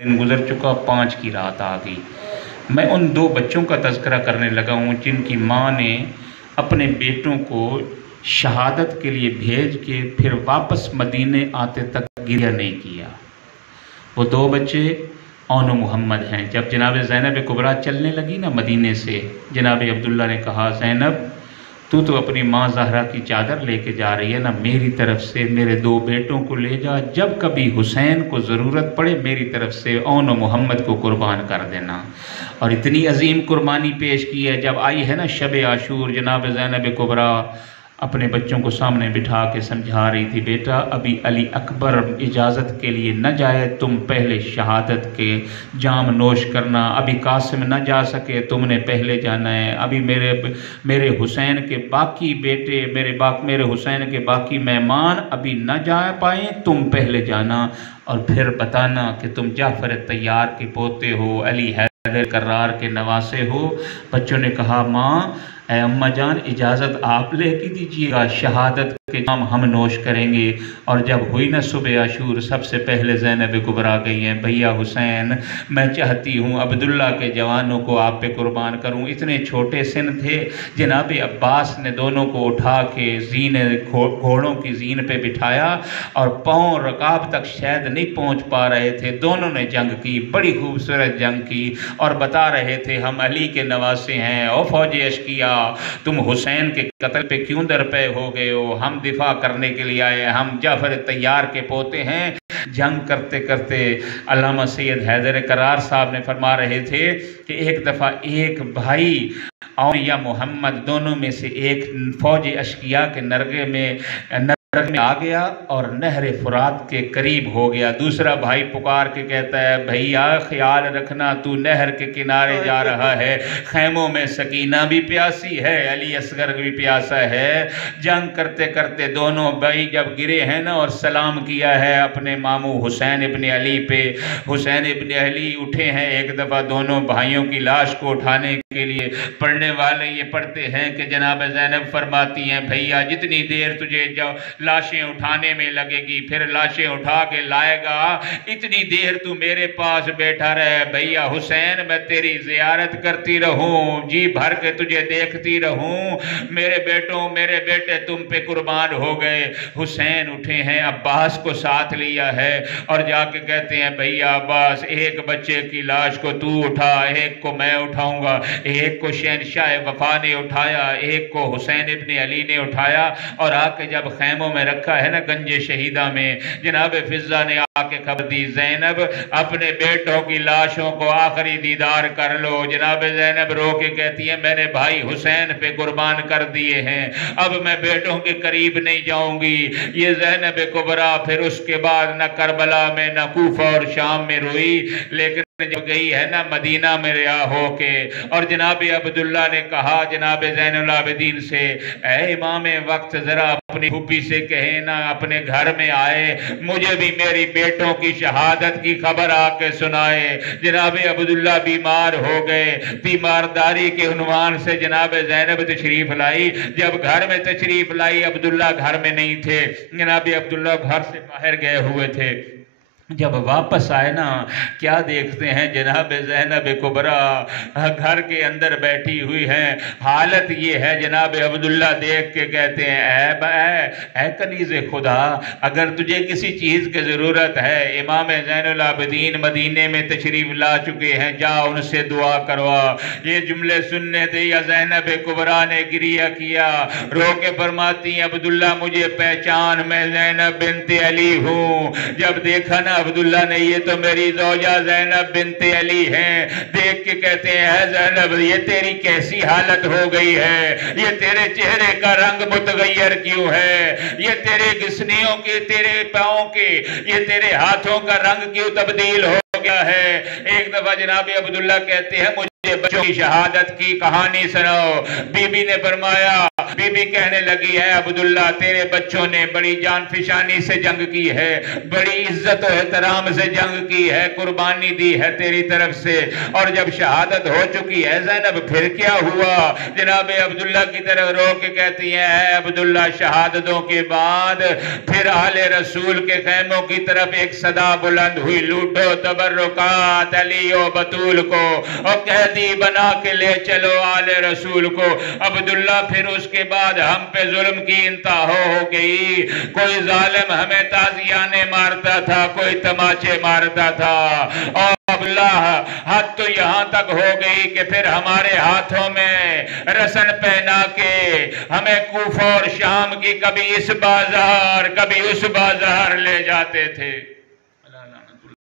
दिन गुजर चुका, 5 की रात आ गई। मैं उन 2 बच्चों का तज़किरा करने लगा हूँ जिनकी माँ ने अपने बेटों को शहादत के लिए भेज के फिर वापस मदीने आते तक गिरिया नहीं किया। वो 2 बच्चे औन मोहम्मद हैं। जब जनाब ज़ैनब कुबरा चलने लगी ना मदीने से, जनाब अब्दुल्ला ने कहा, ज़ैनब तू तो अपनी माँ ज़हरा की चादर लेके जा रही है ना, मेरी तरफ से मेरे 2 बेटों को ले जा, जब कभी हुसैन को ज़रूरत पड़े मेरी तरफ से औन मोहम्मद को कुर्बान कर देना। और इतनी अजीम कुर्बानी पेश की है। जब आई है ना शब आशूर, जनाब ज़ैनब कुबरा अपने बच्चों को सामने बिठा के समझा रही थी, बेटा अभी अली अकबर इजाज़त के लिए न जाए, तुम पहले शहादत के जाम नोश करना। अभी कासिम न जा सके, तुमने पहले जाना है। अभी मेरे हुसैन के बाकी बेटे, मेरे हुसैन के बाकी मेहमान अभी न जा पाए, तुम पहले जाना और फिर बताना कि तुम जाफ़र तैयार के पोते हो, अली हैदर कर्रार के नवासे हो। बच्चों ने कहा, माँ अम्मा जान इजाज़त आप लेके दीजिएगा, शहादत के जाम हम नोश करेंगे। और जब हुई ना सुबह आशूर, सबसे पहले ज़ैनब कुबरा गई हैं, भैया हुसैन मैं चाहती हूँ अब्दुल्ला के जवानों को आप पे कुर्बान करूँ। इतने छोटे सिन थे, जनाब अब्बास ने दोनों को उठा के घोड़ों की जीन पे बिठाया और पाँव रकाब तक शायद नहीं पहुँच पा रहे थे। दोनों ने जंग की, बड़ी खूबसूरत जंग की और बता रहे थे, हम अली के नवासे हैं। ओ फौज अशकिया, तुम हुसैन के कत्ल पे क्यों दरपे हो गए हो? हम दिफा करने के लिए आए, हम जाफर तैयार के पोते हैं। जंग करते करते अल्लामा सैयद हैदर करार साहब ने फरमा रहे थे कि एक दफ़ा एक भाई और या मोहम्मद दोनों में से एक फौज अशकिया के नरगे में आ गया और नहर फुरात के करीब हो गया। दूसरा भाई पुकार के कहता है, भैया ख्याल रखना, तू नहर के किनारे जा रहा है, खैमों में सकीना भी प्यासी है, अली असगर भी प्यासा है। जंग करते करते दोनों भाई जब गिरे हैं ना और सलाम किया है अपने मामू हुसैन इब्न अली पे, हुसैन इब्न अली उठे हैं। एक दफ़ा दोनों भाइयों की लाश को उठाने के लिए पढ़ने वाले ये पढ़ते हैं कि जनाब ज़ैनब फरमाती हैं, भैया जितनी देर तुझे जो लाशें उठाने में लगेगी, फिर लाशें उठा के लाएगा, इतनी देर तू मेरे पास बैठा रहे। भैया हुसैन मैं तेरी जियारत करती रहूं, जी भर के तुझे देखती रहूं। मेरे बेटे तुम पे कुर्बान हो गए। हुसैन उठे हैं, अब्बास को साथ लिया है और जाके कहते हैं, भैया अब्बास एक बच्चे की लाश को तू उठा, एक को मैं उठाऊंगा। एक को शहनशाह वफा ने उठाया, एक को हुसैन इब्न अली ने उठाया और आके जब खैमों में रखा है ना गंजे शहीदा में, जनाब फिजा ने आके खबर दी, ज़ैनब अपने बेटों की लाशों को आखिरी दीदार कर लो। जनाब ज़ैनब रो के कहती है, मैंने भाई हुसैन पे कुर्बान कर दिए हैं, अब मैं बेटों के करीब नहीं जाऊंगी। ये ज़ैनब कुबरा फिर उसके बाद न करबला में न कूफा और शाम में रोई, लेकिन जब गई है ना मदीना में रिहा होके और जनाब अब्दुल्ला ने कहा जनाब ज़ैनुल आबिदीन से, ऐ इमाम वक्त जरा अपनी फूफी से कहे ना अपने घर में आए, मुझे भी मेरी बेटों की शहादत की खबर आके सुनाए। जनाब अब्दुल्ला बीमार हो गए, बीमारदारी के उन्वान से जनाब ज़ैनब तशरीफ लाई। जब घर में तशरीफ लाई, अब्दुल्ला घर में नहीं थे, जनाब अब्दुल्ला घर से बाहर गए हुए थे। जब वापस आए ना, क्या देखते हैं, जनाब ज़ैनब कुबरा घर के अंदर बैठी हुई हैं। हालत ये है, जनाब अब्दुल्ला देख के कहते हैं, ऐ कनीज़ खुदा, अगर तुझे किसी चीज़ की ज़रूरत है, इमाम ज़ैनुल आबिदीन मदीने में तशरीफ़ ला चुके हैं, जा उनसे दुआ करवा। ये जुमले सुनने थे या ज़ैनब कुबरा ने गिरिया किया, रो के फरमाती हैं, अब्दुल्ला मुझे पहचान, मैं ज़ैनब बिनते अली हूँ। जब देखा ना अब्दुल्ला ने, ये तो मेरी ज़ौजा ज़ैनब बिनते अली हैं, देख के कहते हैं, ज़ैनब ये तेरी कैसी हालत हो गई है, ये तेरे चेहरे का रंग मुतगैर क्यों है, ये तेरे घिसनियों के, तेरे पाँव के, ये तेरे हाथों का रंग क्यों तब्दील हो गया है। एक दफा जनाब अब्दुल्ला कहते हैं, बच्चों की शहादत की कहानी सुनाओ। बीबी ने फरमाया, बीबी कहने लगी है अब्दुल्ला, तेरे बच्चों ने बड़ी जान फिशानी से जंग की है, बड़ी इज्जत और एहतराम से जंग की है, कुर्बानी दी है तेरी तरफ से, और जब शहादत हो चुकी है ज़ैनब फिर क्या हुआ? जनाब अब्दुल्ला की तरफ रो के कहती है अब्दुल्ला, शहादतों के बाद फिर आले रसूल के खैमों की तरफ एक सदा बुलंद हुई, लूटो तबर्रुकात अली ओ बतूल को, और कैदी बना के ले चलो आले रसूल को। अब्दुल्ला फिर उसके बाद हम पे जुल्म की इंतहा हो गई, कोई जालिम हमें ताजियाने मारता था, कोई तमाचे मारता था, और अब्दुल्लाह हद तो यहां तक हो गई कि फिर हमारे हाथों में रसन पहना के हमें कूफा और शाम की कभी इस बाजार कभी उस बाजार ले जाते थे।